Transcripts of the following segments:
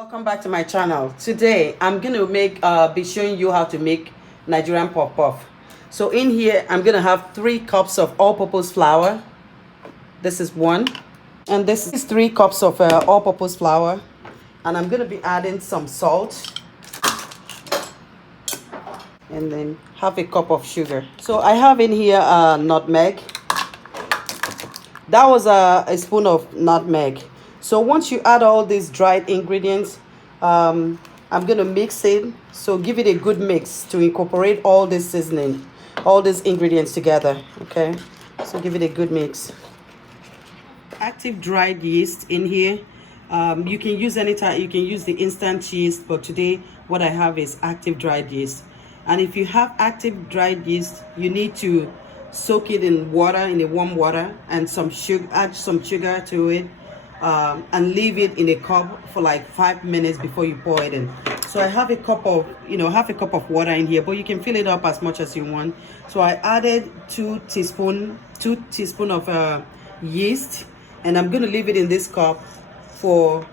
Welcome back to my channel. Today I'm gonna be showing you how to make Nigerian puff puff. So in here I'm gonna have 3 cups of all-purpose flour. This is 1, and this is 3 cups of all-purpose flour, and I'm gonna be adding some salt and then half a cup of sugar. So I have in here nutmeg. That was a spoon of nutmeg. So once you add all these dried ingredients, I'm gonna mix it. So give it a good mix to incorporate all this seasoning, all these ingredients together. Okay, so give it a good mix. Active dried yeast in here. You can use any type. You can use the instant yeast, but today what I have is active dried yeast. And if you have active dried yeast, you need to soak it in water, in a warm water, and some sugar. Add some sugar to it, and leave it in a cup for like 5 minutes before you pour it in. So I have a cup of, half a cup of water in here, but you can fill it up as much as you want. So I added 2 teaspoons of yeast, and I'm gonna leave it in this cup for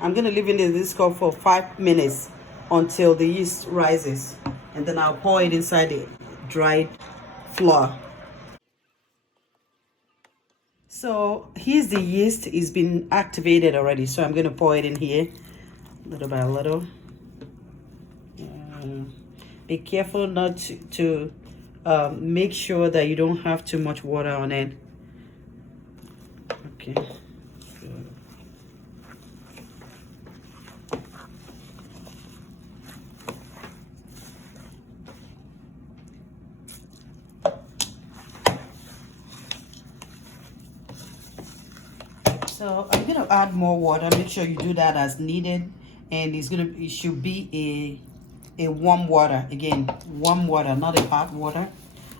5 minutes until the yeast rises, and then I'll pour it inside the dried flour. So here's the yeast. It's been activated already, so I'm going to pour it in here little by little. Be careful not to make sure that you don't have too much water on it. Okay. So I'm gonna add more water. Make sure you do that as needed, and it should be a warm water. Again, warm water, not a hot water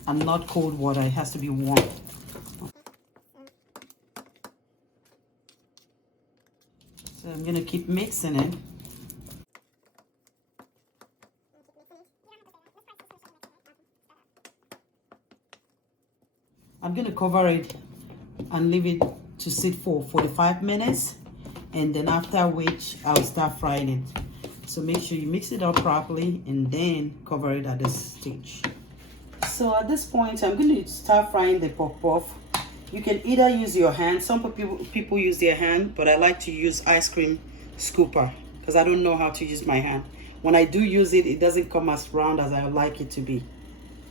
and not cold water. It has to be warm. So I'm gonna keep mixing it. I'm gonna cover it and leave it to sit for 45 minutes, and then after which I'll start frying it. So make sure you mix it up properly and then cover it at this stage. So at this point I'm going to start frying the puff puff. You can either use your hand. Some people use their hand, but I like to use ice cream scooper because I don't know how to use my hand. When I do use it, it doesn't come as round as I would like it to be.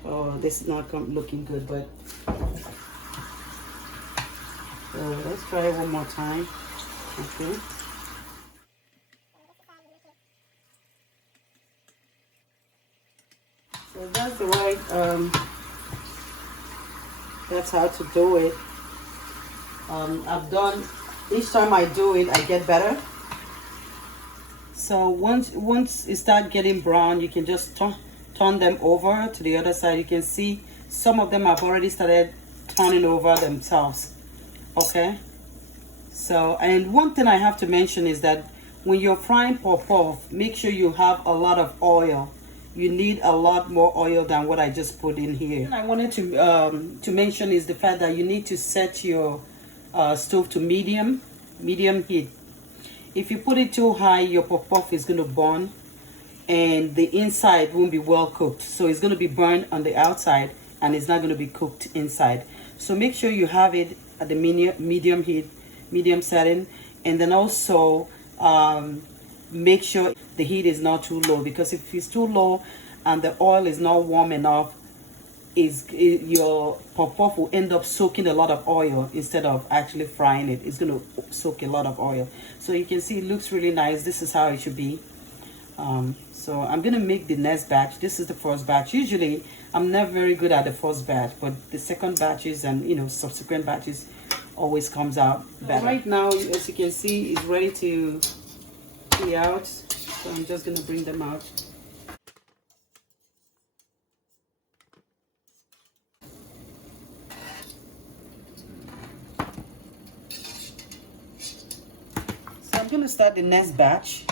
Oh, this is not looking good, but so let's try it one more time. Okay. So that's the right, that's how to do it. I've done, each time I do it, I get better. So once it starts getting brown, you can just turn them over to the other side. You can see some of them have already started turning over themselves. Okay, so, and one thing I have to mention is that when you're frying puff puff, make sure you have a lot of oil. You need a lot more oil than what I just put in here. I wanted to mention is the fact that you need to set your stove to medium heat. If you put it too high, your puff puff is going to burn and the inside won't be well cooked. So it's going to be burned on the outside and it's not going to be cooked inside. So make sure you have it at the medium heat, medium setting, and then also make sure the heat is not too low, because if it's too low and the oil is not warm enough, your puff puff will end up soaking a lot of oil instead of actually frying it. It's going to soak a lot of oil. So you can see it looks really nice. This is how it should be. So I'm gonna make the next batch. This is the first batch. Usually I'm not very good at the first batch, but the second batches and subsequent batches always comes out better. So right now, as you can see, it's ready to be out. So I'm just gonna bring them out. So I'm gonna start the next batch.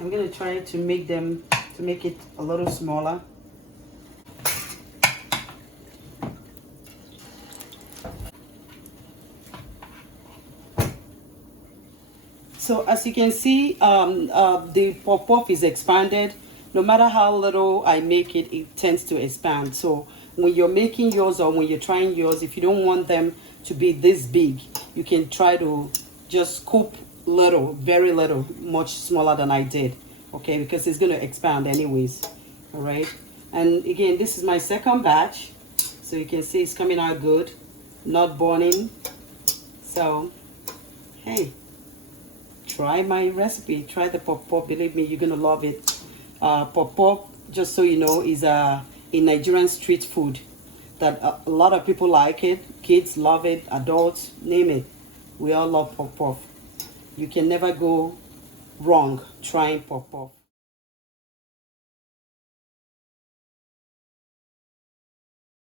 I'm going to try to make it a little smaller. So as you can see, the pop-up is expanded. No matter how little I make it, it tends to expand. So when you're making yours or when you're trying yours, if you don't want them to be this big, you can try to just scoop little, very little, much smaller than I did. Okay, because it's going to expand anyways. All right. And again, this is my second batch. So you can see it's coming out good, not burning. So, hey, try my recipe. Try the pop-pop. Believe me, you're going to love it. Pop-pop, just so you know, is a Nigerian street food that a lot of people like it. Kids love it, adults, name it. We all love pop-pop. You can never go wrong trying pop-pop.